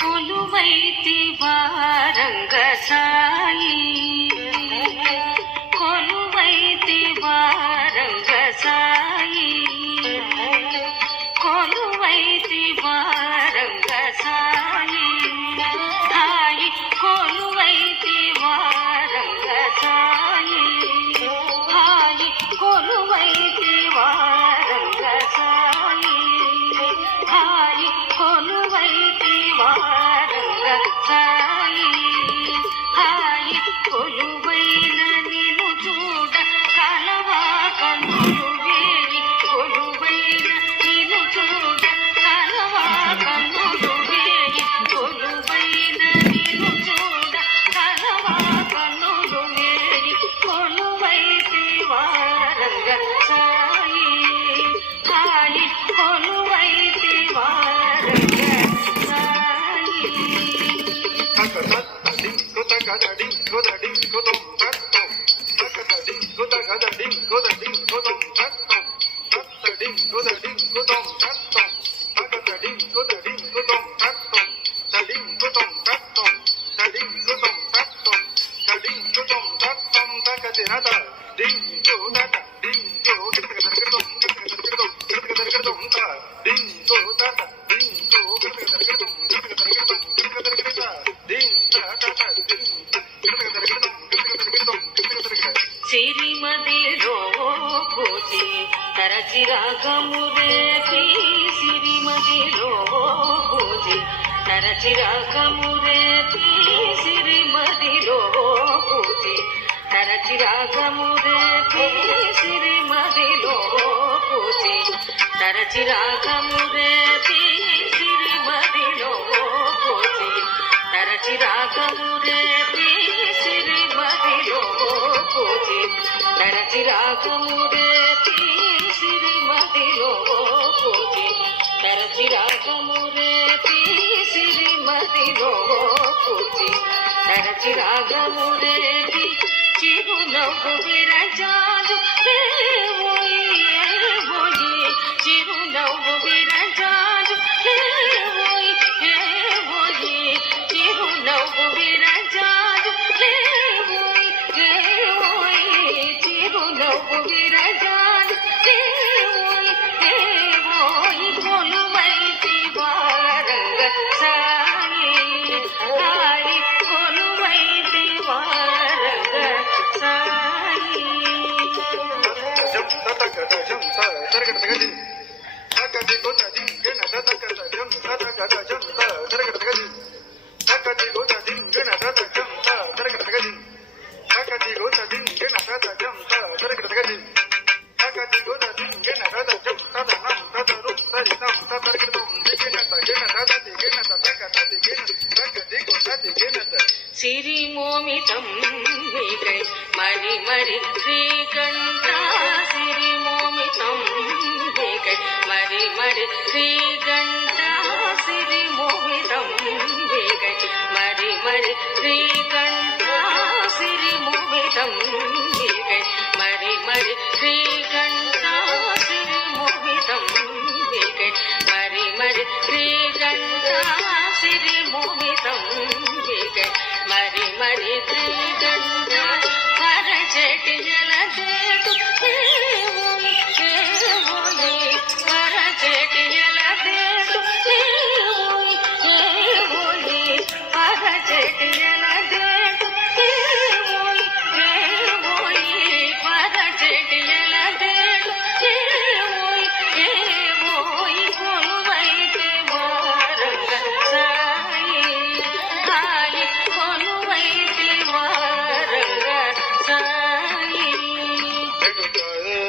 కొలువైతి వారంగ సాయి కొలువైతి వారంగ సాయి కొలువైతి వారంగ సాయి హాయి కొలువైతి వారంగ సాయి హాయి కొలువైతి వారంగ సాయి హాయి కొలువైతి వారంగ సాయి హాయి కొలువైన నిన్ను చూడ కలవా కన్నులు వేయి కొలువైన నిన్ను చూడ కలవా కన్నులు వేయి కొలువైన నిన్ను చూడ కలవా కన్నులు వేయి కొలువైతి వారంగ సాయి హాయి కొలువైతి వారంగ సాయి సిరిమదిలో పూజి తరచిరాగము రేపి సిరిమదిలో పూజి తరచిరాగము రేపి సిరిమదిలో పూజి తరచిరాగము రేపి సిరిమదిలో పూజి తరచిరాగము రేపి సిరిమదిలో పూజి తరచిరాగము రేపి సిరిమదిలో పూజి తరచిరాగము రేపి సిరిమదిలో పూజి తరచిరాగము రేపి సిరిమదిలో పూజి తరచిరాగము రేపి చిరునవ్వు విరజాలు ఓయి చిరునవ్వు విరజాలు ఓయి చిరునవ్వు విరజాలు చిరునవ్వు విరజాలు కొలువైతి వారంగ సాయి హాయి కొలువైతి వారంగ సాయి సిరిమోమితం మీకై మరి మరి శ్రీకంఠ సిరిమోమితం మీకై మరి మరి శ్రీకంఠ సిరిమోమితం మీకై మరి మరి శ్రీకంఠ సిరిమోమితం మీకై మరి మరి శ్రీకంఠ సిరిమోమితం మీకై మరి మరి శ్రీకంఠ సిరిమోమితం